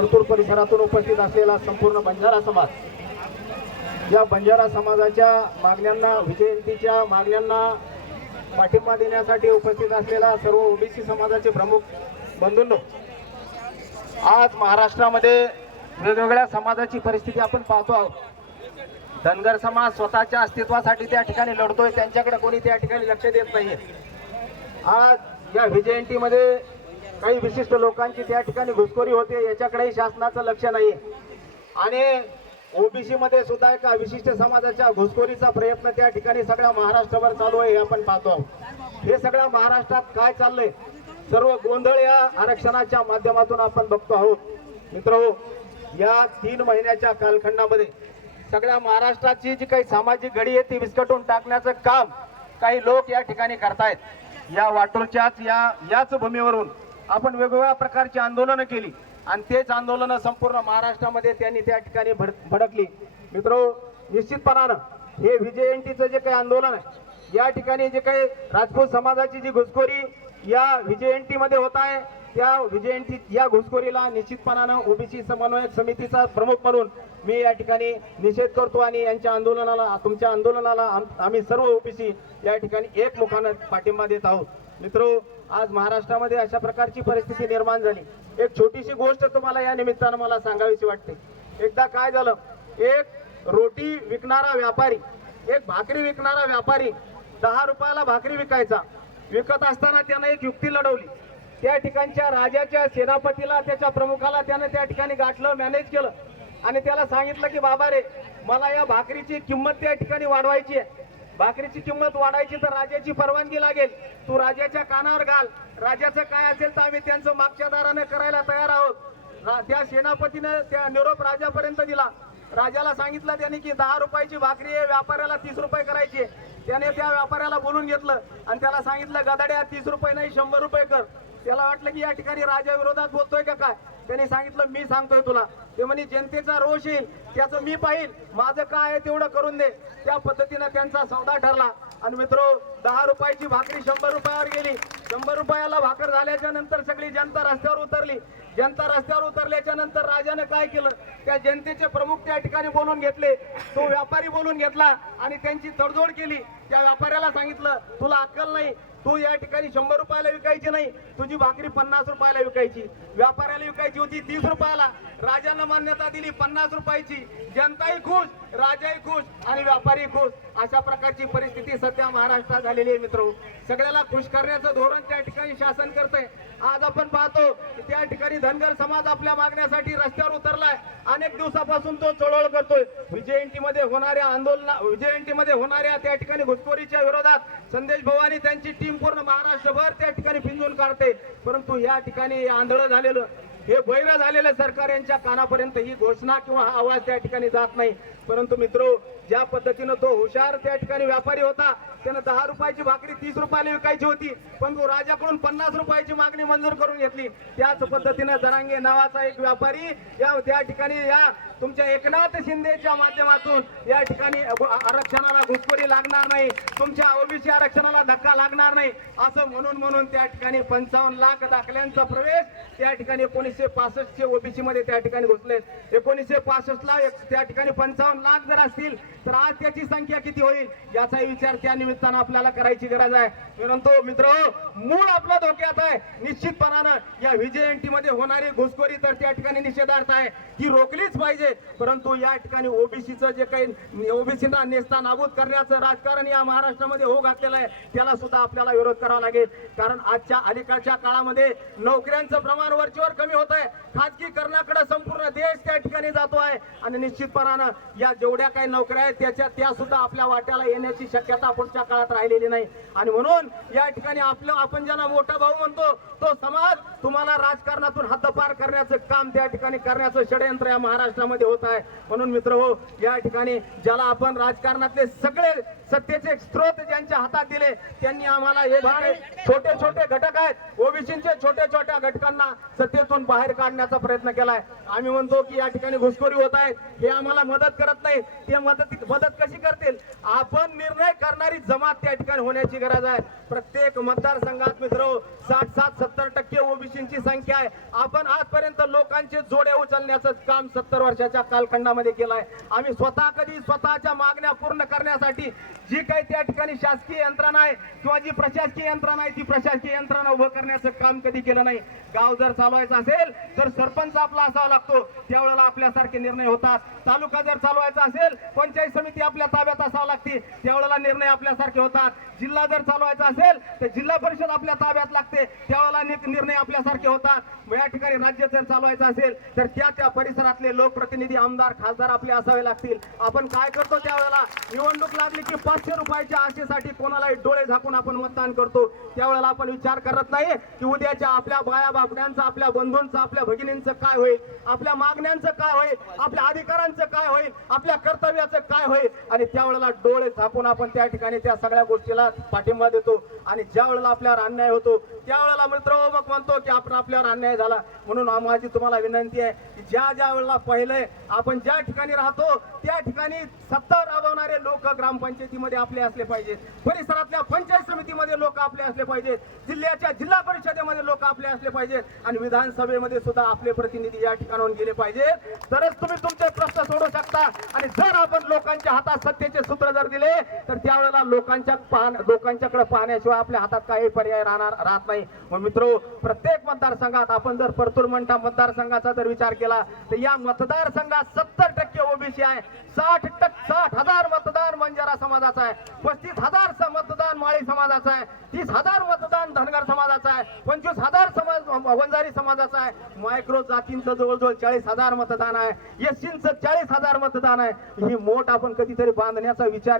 परतूर परिसरातून उपस्थित असलेला संपूर्ण बंजारा समाज, या बंजारा समाजाच्या मागण्यांना, विजयंतीच्या मागण्यांना पाठिंबा देण्यासाठी उपस्थित असलेला सर्व ओबीसी समाजाचे प्रमुख बंधूंनो, आज महाराष्ट्रामध्ये वेगवेगळ्या समाजाची परिस्थिती आपण पाहतो आहोत. धनगर समाज स्वतःच्या अस्तित्वासाठी त्या ठिकाणी लढतोय, त्यांच्याकडे कोणी त्या ठिकाणी लक्ष देत नाहीये. आज या विजयंतीमध्ये काही विशिष्ट लोकांची त्या ठिकाणी घुसखोरी होते, याच्याकडेही शासनाचं लक्ष नाही. आणि ओबीसी मध्ये सुद्धा एका विशिष्ट समाजाच्या घुसखोरीचा प्रयत्न त्या ठिकाणी सगळ्या महाराष्ट्रावर चालू आहे, हे आपण पाहतो आहोत. हे सगळ्या महाराष्ट्रात काय चाललंय, सर्व गोंधळ या आरक्षणाच्या माध्यमातून आपण बघतो आहोत. मित्रहो, या 3 महिन्याच्या कालखंडामध्ये सगळ्या महाराष्ट्राची जी काही सामाजिक घडी आहे ती विस्कटून टाकण्याचं काम काही लोक या ठिकाणी करतायत. या वाटोळच्याच याच भूमीवरून आपण वेगवेगळ्या प्रकारची आंदोलनं केली आणि तेच आंदोलनं संपूर्ण महाराष्ट्रामध्ये त्यांनी त्या ठिकाणी भडकली. मित्रो, निश्चितपणानं हे विजयंतीचं जे काही आंदोलन आहे, या ठिकाणी जे काही राजपूत समाजाची जी घुसखोरी या विजयंतीमध्ये होत आहे, त्या या घुसखोरीला निश्चितपणानं ओबीसी समन्वयक समितीचा प्रमुख म्हणून मी या ठिकाणी निषेध करतो आणि यांच्या आंदोलनाला, तुमच्या आंदोलनाला आम्ही सर्व ओबीसी या ठिकाणी एकमुखानं पाठिंबा देत आहोत. मित्रो, आज महाराष्ट्रामध्ये अशा प्रकारची परिस्थिती निर्माण झाली. एक छोटीशी गोष्ट तुम्हाला या निमित्तानं मला सांगावीशी वाटते. एकदा काय झालं, एक रोटी विकणारा व्यापारी, एक भाकरी विकणारा व्यापारी 10 रुपयाला भाकरी विकायचा. विकत असताना त्यानं एक युक्ती लढवली. त्या ठिकाणच्या राजाच्या सेनापतीला, त्याच्या प्रमुखाला त्यानं त्या ठिकाणी गाठलं, मॅनेज केलं आणि त्याला सांगितलं की बाबा रे, मला या भाकरीची किंमत त्या ठिकाणी वाढवायची आहे. भाकरीची किंमत वाढायची तर राजाची परवानगी लागेल, तू राजाच्या कानावर घाल, राजाचं काय असेल तर आम्ही त्यांचं मागच्या दाराने करायला तयार आहोत. त्या सेनापतीनं त्या निरोप राजापर्यंत दिला. राजाला सांगितलं त्यांनी की 10 रुपयाची भाकरी आहे, व्यापाऱ्याला 30 रुपये करायची. त्याने त्या व्यापाऱ्याला बोलून घेतलं आणि त्याला सांगितलं, गदाड्या 30 रुपये नाही 100 रुपये कर. त्याला वाटलं की या ठिकाणी राजा विरोधात बोलतोय का काय. त्यांनी सांगितलं, मी सांगतोय तुला. ते म्हणे, जनतेचा रोष येईल त्याचं मी पाहिल, माझं काय आहे तेवढं करून दे. त्या पद्धतीनं त्यांचा सौदा ठरला आणि मित्रो, 10 रुपयाची भाकरी 100 रुपयावर गेली. 100 रुपयाला भाकर झाल्याच्या नंतर सगळी जनता रस्त्यावर उतरली. जनता रस्त्यावर उतरल्याच्या नंतर राजाने काय केलं, त्या जनतेचे प्रमुख त्या ठिकाणी बोलून घेतले, तो व्यापारी बोलून घेतला आणि त्यांची तडजोड केली. त्या व्यापाऱ्याला सांगितलं, तुला अक्कल नाही, तू या ठिकाणी 100 रुपयाला विकायची नाही, तुझी भाकरी 50 रुपयाला विकायची. व्यापाऱ्याला विकायची होती 30 रुपयाला, राजानं मान्यता दिली 50 रुपयाची. जनताही खुश, राजाही खुश आणि व्यापारी खुश. अशा प्रकारची परिस्थिती सध्या महाराष्ट्रात झालेली आहे. मित्रो, सगळ्याला खुश करण्याचं धोरण त्या ठिकाणी शासन करतंय. आज आपण पाहतो की त्या ठिकाणी धनगर समाज आपल्या मागण्यासाठी रस्त्यावर उतरलाय. अनेक दिवसापासून तो चळवळ करतोय. विजयंतीमध्ये होणाऱ्या त्या ठिकाणी घुसखोरीच्या विरोधात संदेश भाऊ आणि त्यांची टीम पूर्ण महाराष्ट्रभर त्या ठिकाणी पिंजून काढते. परंतु या ठिकाणी आंधळं झालेलं, हे बहिरं झालेलं सरकार यांच्या कानापर्यंत ही घोषणा किंवा हा आवाज त्या ठिकाणी जात नाही. परंतु मित्रो, ज्या पद्धतीनं तो हुशार त्या ठिकाणी व्यापारी होता, त्यानं 10 रुपयाची भाकरी 30 रुपयाला विकायची होती, पण तो राजाकडून 50 रुपयाची मागणी मंजूर करून घेतली. त्याच पद्धतीनं जरांगे नावाचा एक व्यापारी त्या ठिकाणी या तुमच्या एकनाथ शिंदेच्या माध्यमातून या ठिकाणी आरक्षणाला घुसखोरी लागणार नाही, तुमच्या ओबीसी आरक्षणाला धक्का लागणार नाही असं म्हणून त्या ठिकाणी 55 लाख दाखल्यांचा प्रवेश त्या ठिकाणी 1965 चे ओबीसी मध्ये त्या ठिकाणी घुसले. 1965 ला त्या ठिकाणी 55 लाख जर असतील तर आज त्याची संख्या किती होईल याचाही विचार त्या निमित्तानं आपल्याला करायची गरज आहे. परंतु मित्र, मूळ आपला धोक्यात आहे. निश्चितपणानं या विजयंतीमध्ये होणारी घुसखोरी तर त्या ठिकाणी निषेधार्थ आहे, ती रोखलीच पाहिजे. परंतु या ठिकाणी ओबीसीचं जे काही ओबीसीना नेस्ता नाबूद करण्याचं राजकारण या महाराष्ट्रामध्ये होऊ घातलेलं आहे, त्याला सुद्धा आपल्याला विरोध करावा लागेल. कारण आजच्या अलीकडच्या काळामध्ये नोकऱ्यांचं प्रमाण वरचीवर कमी होत आहे, खाजगीकरणाकडे संपूर्ण देश त्या ठिकाणी जातो आहे आणि निश्चितपणानं या जेवढ्या काही नोकऱ्या आहेत त्या सुद्धा आपल्या वाट्याला येण्याची शक्यता पुढच्या काळात राहिलेली नाही. आणि म्हणून या ठिकाणी आपण ज्यांना मोठा भाऊ म्हणतो तो समाज तुम्हाला राजकारणातून हद्दपार करण्याचं काम त्या ठिकाणी करण्याचं षडयंत्र या महाराष्ट्रामध्ये होत आहे. म्हणून मित्र हो, या ठिकाणी ज्याला आपण राजकारणातले सत्तेचे स्रोत ज्यांच्या हातात दिले त्यांनी आम्हाला हे जे छोटे छोटे घटक आहेत ओबीसीचे छोट्या छोट्या घटकांना सत्तेतून बाहेर काढण्याचा प्रयत्न केलाय. आम्ही म्हणतो की या ठिकाणी घुसखोरी होत आहे, हे आम्हाला मदत करत नाही. ते मदत कशी करतील? आपण निर्णय करणारी जमात त्या ठिकाणी होण्याची गरज आहे. प्रत्येक मतदारसंघात मित्र 60-70% ओबीसीची संख्या आहे. आपण आजपर्यंत लोकांचे जोडे उचलण्याचं काम 70 वर्षाच्या कालखंडामध्ये केलंय. आम्ही कधी स्वतःच्या मागण्या पूर्ण करण्यासाठी जी काही त्या ठिकाणी शासकीय यंत्रणा आहे किंवा जी प्रशासकीय यंत्रणा आहे ती प्रशासकीय यंत्रणा उभं करण्याचं काम कधी केलं नाही. गाव जर चालवायचं असेल तर सरपंच आपला असावा लागतो, त्यावेळेला आपल्यासारखे निर्णय होतात. तालुका जर चालवायचा असेल पंचायत समिती आपल्या ताब्यात असावं लागते, त्यावेळेला निर्णय आपल्यासारखे होतात. जिल्हा जर चालवायचा असेल तर जिल्हा परिषद आपल्या ताब्यात लागते, त्यावेळेला निर्णय आपल्यासारखे होतात. या ठिकाणी राज्य जर चालवायचं असेल तर त्या परिसरातले लोकप्रतिनिधी आमदार खासदार आपले असावे लागतील. आपण काय करतो त्यावेळेला निवडणूक लागली की 500 रुपयाच्या आशेसाठी कोणालाही डोळे झाकून आपण मतदान करतो. त्यावेळेला आपण विचार करत नाही की उद्याच्या आपल्या बाया बापड्यांचं, आपल्या बंधूंचं, आपल्या भगिनींचं काय होईल, आपल्या मागण्यांचं काय होईल, आपल्या अधिकारांचं काय होईल, आपल्या कर्तव्याचं काय होईल. आणि त्यावेळेला डोळे झाकून आपण त्या ठिकाणी त्या सगळ्या गोष्टीला पाठिंबा देतो. आणि ज्या वेळेला आपल्यावर अन्याय होतो त्यावेळेला मित्र मग म्हणतो की आपल्यावर अन्याय झाला. म्हणून माझी तुम्हाला विनंती आहे की ज्या वेळेला पहिले आपण ज्या ठिकाणी राहतो त्या ठिकाणी सत्ता राबवणारे लोक ग्रामपंचायतीमध्ये आपले असले पाहिजेत, परिसरातल्या पंचायत समितीमध्ये लोक आपले असले पाहिजेत, जिल्ह्याच्या जिल्हा परिषदेमध्ये लोक आपले असले पाहिजेत आणि विधानसभेमध्ये सुद्धा आपले प्रतिनिधी या ठिकाणाहून गेले पाहिजेत. तरच तुम्ही तुमचे प्रश्न सोडवू शकता. आणि जर आपण लोकांच्या हातात सत्तेचे सूत्र जर दिले तर त्यावेळेला लोकांच्याकडे पाहण्याशिवाय आपल्या हातात काही पर्याय राहत नाही. मग मित्रो, प्रत्येक मतदारसंघात आपण जर परतूर मंठा मतदारसंघाचा जर विचार केला तर या मतदारसंघात 70% ओबीसी आहे, 60,000 मतदान बंजारा समाजाचा आहे, 35,000 मतदान माळी समाजाचा आहे, 30,000 मतदान धनगर समाजाचा आहे, 25,000 वंजारी समाजाचा आहे, मायक्रो जातींचं जवळजवळ 40,000 मतदान आहे, एससींचं 40,000 मतदान आहे. ही मोठ आपण कधीतरी बांधण्याचा विचार